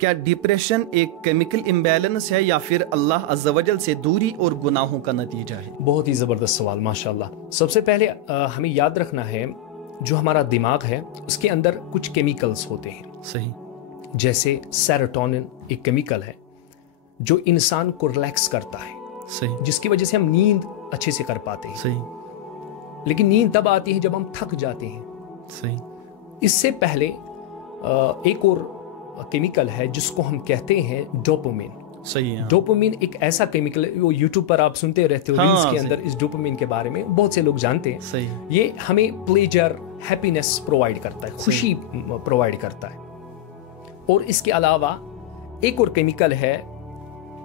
کیا ڈپریشن ایک chemical imbalance ہے یا پھر اللہ عز و جل سے دوری اور گناہوں کا نتیجہ ہے؟ بہت ہی زبردست سوال، ماشاءاللہ۔ سب سے پہلے ہمیں یاد رکھنا ہے جو ہمارا دماغ ہے اس کے اندر کچھ کیمیکلز ہوتے ہیں، صحیح، جیسے سیروٹونن ایک کیمیکل ہے جو انسان کو ریلیکس کرتا ہے، صحیح، جس کی وجہ سے ہم نیند اچھے سے کر پاتے ہیں۔ صحیح، لیکن نیند تب آتی ہے جب ہم تھک جاتے ہیں۔ صحیح، اس سے پہلے ایک اور کیمیکل ہے جس کو ہم کہتے ہیں ڈوپامین۔ صحیح ہے۔ ڈوپامین ایک ایسا کیمیکل ہے، وہ یوٹیوب پر آپ سنتے رہتے ہو، ریلز کے اندر صحیح، اس ڈوپامین کے بارے میں بہت سے لوگ جانتے ہیں۔ صحیح، یہ ہمیں پلیجر، ہیپینس پرووائڈ کرتا ہے، خوشی پرووائڈ کرتا ہے۔ اور اس کے علاوہ ایک اور کیمیکل ہے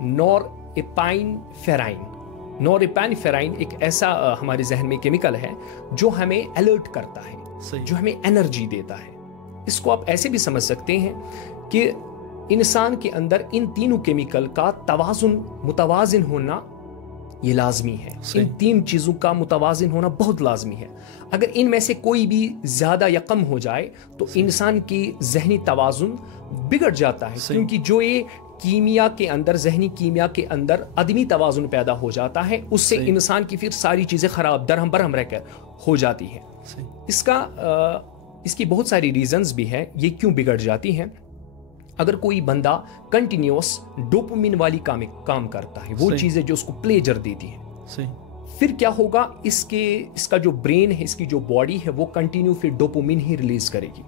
نور ایپائن فیرائن۔ نور ایپائن فیرائن ایک ایسا ہمارے ذہن میں کیمیکل ہے جو ہمیں الرٹ کرتا ہے، صحیح، جو ہمیں انرجی دیتا ہے۔ اس کو آپ ایسے بھی سمجھ سکتے ہیں کہ انسان کے اندر ان تینوں کیمیکل کا متوازن ہونا یہ لازمی ہے۔ ان تین چیزوں کا متوازن ہونا بہت لازمی ہے۔ اگر ان میں سے کوئی بھی زیادہ یا کم ہو جائے تو انسان کی ذہنی توازن بگڑ جاتا ہے، کیونکہ جو یہ کیمیا کے اندر، ذہنی کیمیا کے اندر عدمی توازن پیدا ہو جاتا ہے، اس سے انسان کی پھر ساری چیزیں خراب درہم برہم رہ کر ہو جاتی ہیں۔ اس کی بہت ساری ریزنز بھی ہیں یہ کیوں بگڑ جاتی ہیں۔ اگر کوئی بندہ کنٹینیوس ڈوپامین والی کام کرتا ہے، وہ چیزیں جو اس کو پلیجر دیتی ہیں، پھر کیا ہوگا، اس کا جو برین ہے، اس کی جو باڈی ہے، وہ کنٹینیو پھر ڈوپامین ہی ریلیز کرے گی۔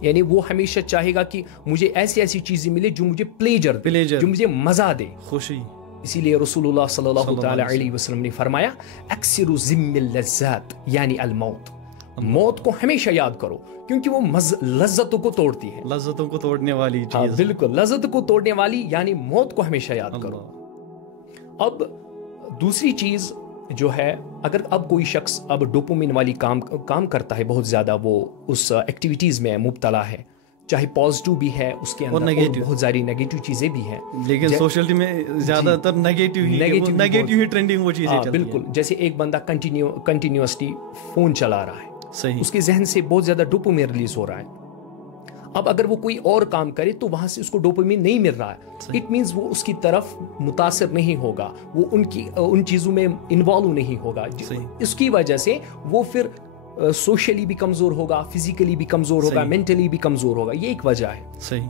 یعنی وہ ہمیشہ چاہے گا کہ مجھے ایسی چیزیں ملے جو مجھے پلیجر دے، جو مجھے مزہ دے، خوشی۔ اسی لیے رسول اللہ صلی اللہ تعالی علیہ وسلم نے فرمایا اکثروا ذم اللذات، یعنی الموت، موت کو ہمیشہ یاد کرو کیونکہ وہ لذتوں کو توڑتی ہے، لذتوں کو توڑنے والی چیز۔ بالکل، لذت کو توڑنے والی یعنی موت کو ہمیشہ یاد کرو۔ اب دوسری چیز جو ہے، اگر اب کوئی شخص اب ڈوپامین والی کام کرتا ہے بہت زیادہ، وہ اس ایکٹیویٹیز میں مبتلا ہے، چاہے پازیٹیو بھی ہے اس کے اندر اور بہت ساری نیگیٹو چیزیں بھی ہیں، لیکن سوشل میں زیادہ تر نیگیٹو ہی ٹرینڈنگ وہ چیزیں چلتی ہیں۔ بالکل، جیسے ایک بندہ کنٹینیوسلی فون چلا رہا ہے، صحیح، اس کے ذہن سے بہت زیادہ ڈوپامین ریلیز ہو رہا ہے۔ اب اگر وہ کوئی اور کام کرے تو وہاں سے اس کو ڈوپامین نہیں مل رہا ہے، اٹ مینز وہ اس کی طرف متاثر نہیں ہوگا، وہ ان چیزوں میں انوالو نہیں ہوگا، اس کی وجہ سے وہ پھر سوشلی بھی کمزور ہوگا، فزیکلی بھی کمزور ہوگا، مینٹلی بھی کمزور ہوگا۔ یہ ایک وجہ ہے۔ صحیح۔